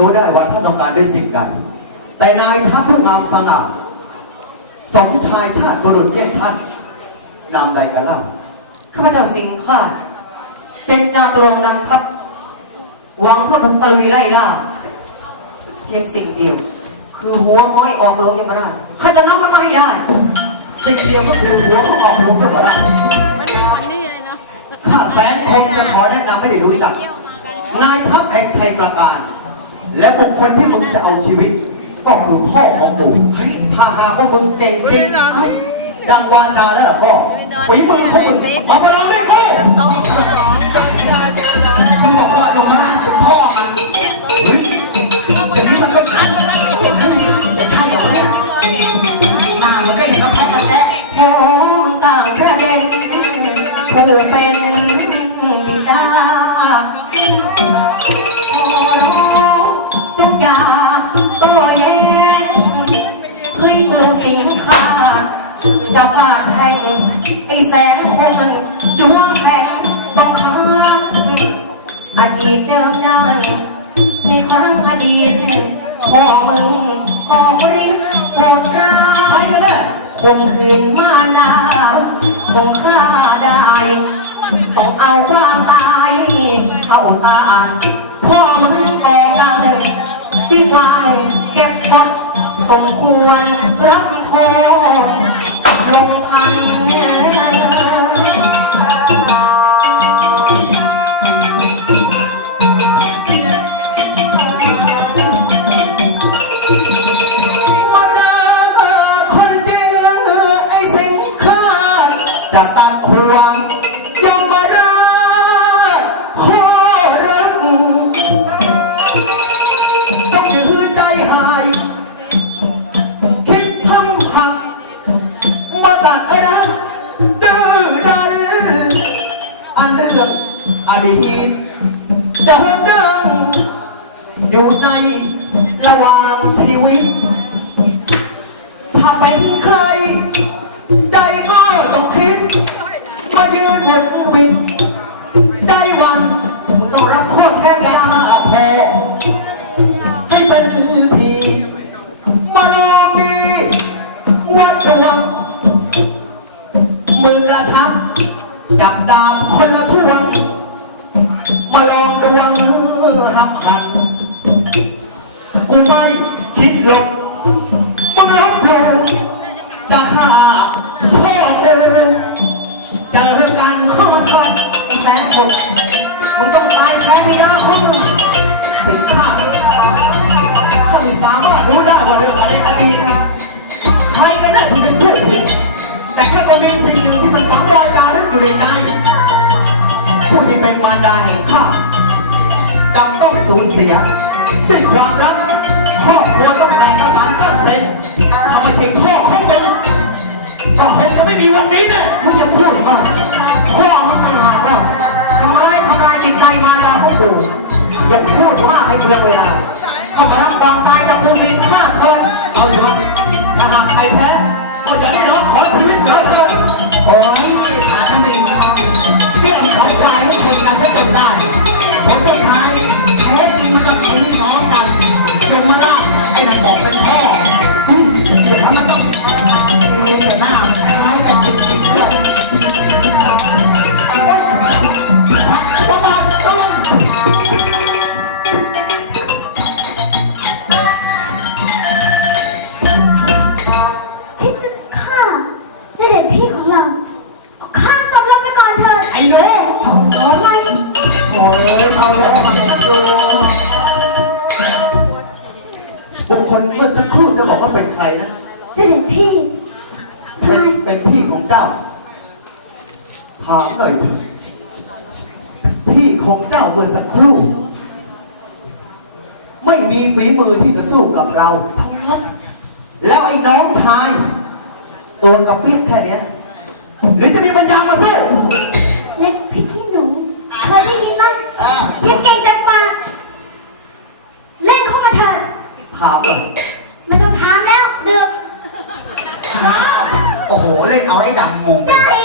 รถรู้ได้ว่าท่านต้องการด้วยสิ่งใดแต่นายทัพผู้งามสง่าสมชายชาติบุรุษเยี่ยงท่านนามใดกันเล่าข้าพเจ้าสิงห์ข้าเป็นจาตุรงค์นำทัพหวังเพื่อมันตะลุยไล่ล่าเพียงสิ่งเดียว คือหัวห้อยออกลงยมราชข้าจะนำมันมาให้ได้ สิ่งเดียวก็คือหัวเขาออกลงเพื่อมาได้มันเหมือนนี่เลยนะข้าแสนคมจะขอแนะนำให้ได้รู้จักเที่ยวมากันนายทัพแห่งชัยประการ และบุคคลที่มึงจะเอาชีวิตก็คือพ่อของกูถ้าหากว่ามึงเก่งจริงดังวาจาแล้วก็ฝีมือของมึงมาประลองได้กูมึงบอกว่าลงมาล่าคือพ่อมัน ไอ้แสนคงดวงแข็งต้องค้างอดีตเดิมนานในครั้งอดีตพ่อมึงออริบโหดร้าใครยกันแน่คงคืนมานาคงฆ่าได้ต้องเอาร่างตายเข้าตานพ่อมึงบอกดังหนึ่งดีกว่าหนึ่งเก็บกดสมควรรับโทษ ลงทัน ตัดรักดื้อดันอันเรื่องอดีตเดิมดังอยู่ในระหว่างชีวิต ถ้าเป็นใคร ใจก็ต้องคิด มายืนบนวินใจวัน จะฆ่าพ่อกูเจอกันเข้ามาทอนไอ้แสนคงมึงต้องตายแทนบิดาของมึงถึงข้าข้าไม่สามารถรู้ได้ว่าเรื่องอะไรอดีตใครก็ได้ที่เป็นผู้ผิดแต่แค่ก็มีสิ่งหนึ่งที่มันฝังรอยจารึกอยู่ในใจผู้ที่เป็นมารดาแห่งข้าจำต้องสูญเสียด้วยความรักครอบครัวต้องแตกกระสันสั้นเสร็จถ้ามาเช็คข้อของมึง ก็คงจะไม่มีวันนี้แน่มึงจะพูดมากพ่อมึงต่างหากก็ทำร้ายทำลายจิตใจมาลาของกูอย่าพูดมากให้เปลืองเวลาเข้ามารับความตายจากกูสิฆ่าเธอเอาสิวะถ้าหากใครแพ้ก็อย่าได้ร้องขอชีวิตเกิดเถิด พี่ของเจ้าเมื่อสักครู่ ไม่มีฝีมือที่จะสู้กับเราแล้วไอ้น้องชายตัวกับเปียกแค่เนี้ยหรือจะมีปัญญามาสู้เล็กพี่ที่หนูเคยได้ยินไหมเออยังเก่งแต่ปากเล่นเข้ามาเถิดถามก่อนไม่ต้องถามแล้วดึกอ้าวโอ้โห เล่นเอาไอ้ดำมุงไปได้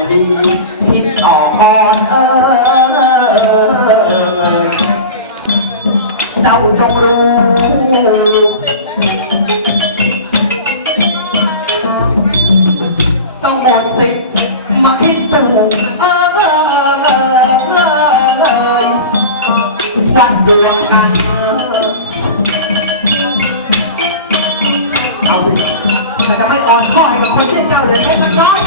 ดดีคิดต่อก่อนเออเจ้าจงรู้ต้องหมดสิทธิ์มาคิดถูกเออจัดดวงกันเอาสิแต่จะไม่อ่อนข้อให้กับคนที่เจ้าเลยไม่สักน้อย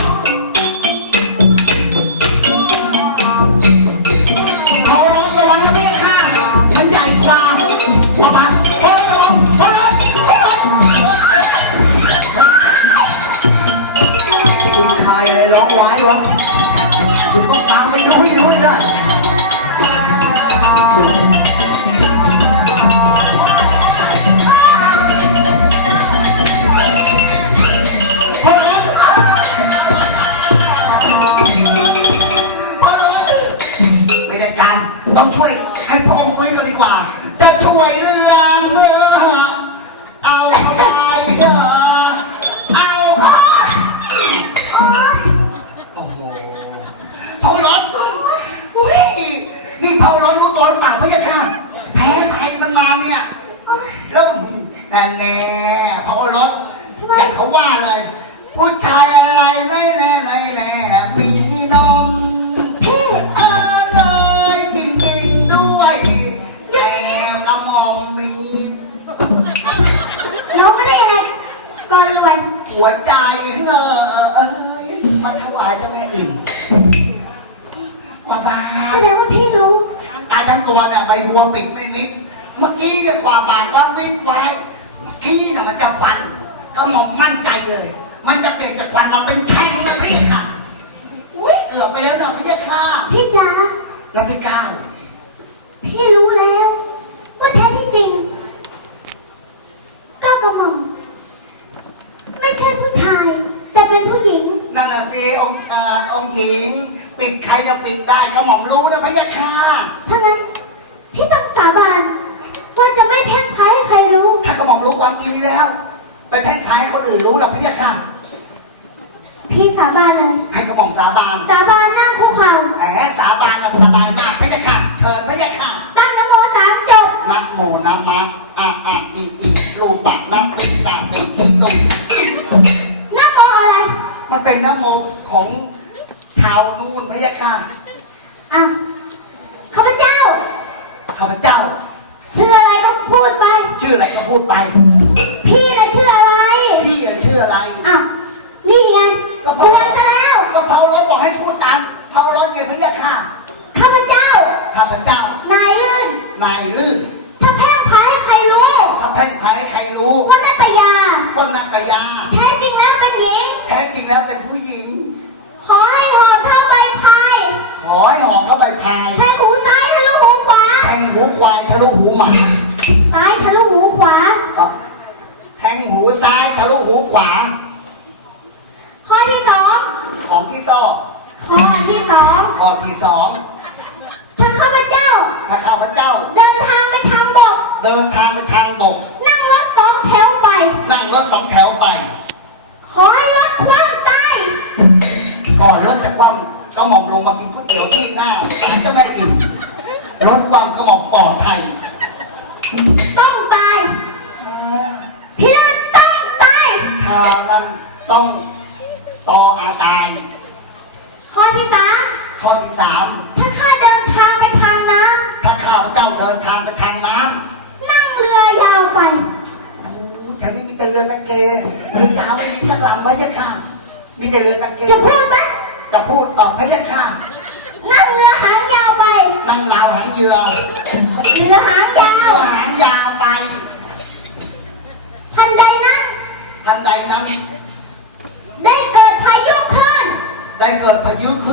ไรร้องไว้วะต้องตามไปดูให้รู้ให้วยนะ อมมีน้องไม่ได้ยังไงก่อนรวยหัวใจเงอเอ้ยมาถวายเจ้าแม่อิ่มบ้าบ้าแสดงว่าพี่รู้ตายทั้งตัวเนี่ยใบบัวปิดไม่มิดเมื่อกี้เนี่ยกว่าบาทว่าวิดไว้เมื่อกี้เนี่ยมันจะฟันก็หม่อมมั่นใจเลย มันจะเปลี่ยนจากฟันมาเป็นแทงนะพี่ค่ะอุ้ยเกือบไปแล้วนะพี่ค่ะพี่จ๋าแล้วพี่ก้าวพี่รู้แล้ว ว่าแท้ที่จริงก้าวกระ หม่อม ไม่ใช่ผู้ชาย แต่เป็นผู้หญิง นั่นน่ะสิองค์เอ่อองค์หญิง ปิดใครจะปิดได้ก็หม่อมรู้นะพี่ค่ะถ้างั้นพี่ต้องสาบานว่าจะไม่แพร่งพรายให้ใครรู้ ถ้ากระหม่อมรู้ความจริงนี้แล้ว ไปแท่งท้ายให้คนอื่นรู้หรอกพี่ค่ะ พี่สาบานเลย ให้กระหม่อมสาบานสาบานนั่งคุกเข่าแหมสาบานนะสบายมากพี่ค่ะเชิญพี่ค่ะตั้งนโมสามจบนะโมนะมะ อะอะอีอีรูปะนะปิตะติอีตุนโมอะไร มันเป็นนะโมของชาวนู่นพะยะค่ะอะข้าพเจ้า ข้าพเจ้า ชื่ออะไรก็พูดไป ชื่ออะไรก็พูดไป พี่น่ะชื่ออะไรพี่อะชื่ออะไร อะนี่ไงก็คเพราะวรซะแล้ว ก็เผารถบอกให้พูดตามเผารถไงพะยะค่ะข้าพเจ้า ข้าพเจ้า นายลื่นนายลื่น ให้ใครรู้ถ้าแพ่งพายให้ใครรู้ว่านัตยาว่านัตยา แท้จริงแล้วเป็นหญิง แท้จริงแล้วเป็นผู้หญิง ขอให้หอบเท่าใบพายขอให้หอมเข้าไปพายแทงหูซ้ายทะลุหูขวาแทงหูควายทะลุหูหมาซ้ายทะลุหูขวาก็แทงหูซ้ายทะลุหูขวา ข้อที่สองของที่ซ่อข้อที่สองข้อที่สองถ้าข้าพเจ้าถ้าข้าพ เจ้าเดินทางไปทางบกเดินทางไปทางบก นั่งรถรถสองแถวไป ขอให้รถคว่ำตายก่อนรถจะคว่ำก็หม่อมลงมากินก๋วยเตี๋ยวที่หน้าศาลเจ้าแม่อิ่มรถคว่ำก็หม่อมปลอดภัยต้องตายพี่เลิศต้องตายคราวนั้นต้องต่ออาตาย ข้อที่สามข้อที่สามถ้าข้าเดินทางไปทางน้ถ้าข้าพเจ้าเดินทางไปทางน้ำนั่ง เรือยาวไปำโอ้ยแถวนี้มีแต่เรือตะเกเรือยาวไม่มีสักลำไหมจ๊ะค่ะ มีแต่เรือตะเกจะพูดไหมจะพูดต่อพระยะค่ะ นั่งเรือหางยาวไปนั่งราวหางเรือเรือหางยาวหางยาวไป ทันใดนั้น ทันใดนั้น ได้เกิดพายุคลื่นได้เกิดพายุคลื่น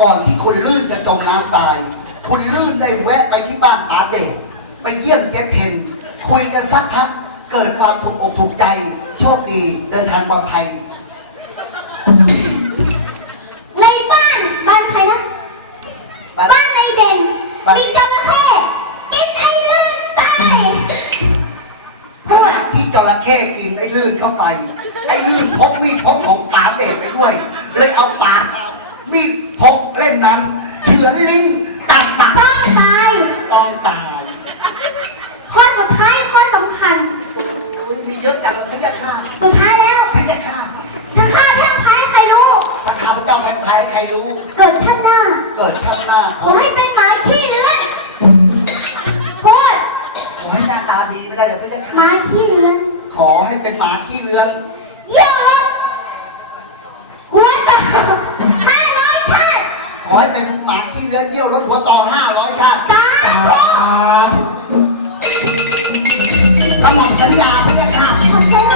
ก่อนที่คุณลื่นจะจมน้ำตาย คุณลื่นได้แวะไปที่บ้านอาเดชไปเยี่ยมเจ๊เพนคุยกันสักพักเกิดความถูกอกถูกใจ โชคดีเดินทางปลอดภัย ในบ้านบ้านใครนะ บ้าน บ้านในเด่นบ้าน มีจระเข้กินไอ้ลื่นตายขณะที่จระเข้กินไอ้ลื่นเข้าไป ไอ้ลื่นพกมีดพกของป๋าเด็กไปด้วย เลยเอาปาก มีดพกเล่มนั้นเฉือนลิ้นตัดปากต้องตายต้องตายข้อสุดท้ายข้อสำคัญอุ้ยมีเยอะจังเลยพระยาค่ะสุดท้ายแล้วพระยาค่ะถ้าข้าแท่งพายใครรู้ถ้าข้าพเจ้าแผ่นไทยใครรู้ เกิดชาติหน้า เกิดชาติหน้าขอให้เป็นหมาขี้เลื้อนพูดขอให้หน้าตาดีไม่ได้เหรอพระยาหค่ะมาขี้เลื้อนขอให้เป็นหมาขี้เลือนเยี่ยวรถหัวโตห้าร้อยชาติ ขอให้เป็นหมาขี้เลือนเยี่ยวรถหัวต่อห้าร้อยชาติสาธุกระหม่อมสัญญาพระยาค่ะ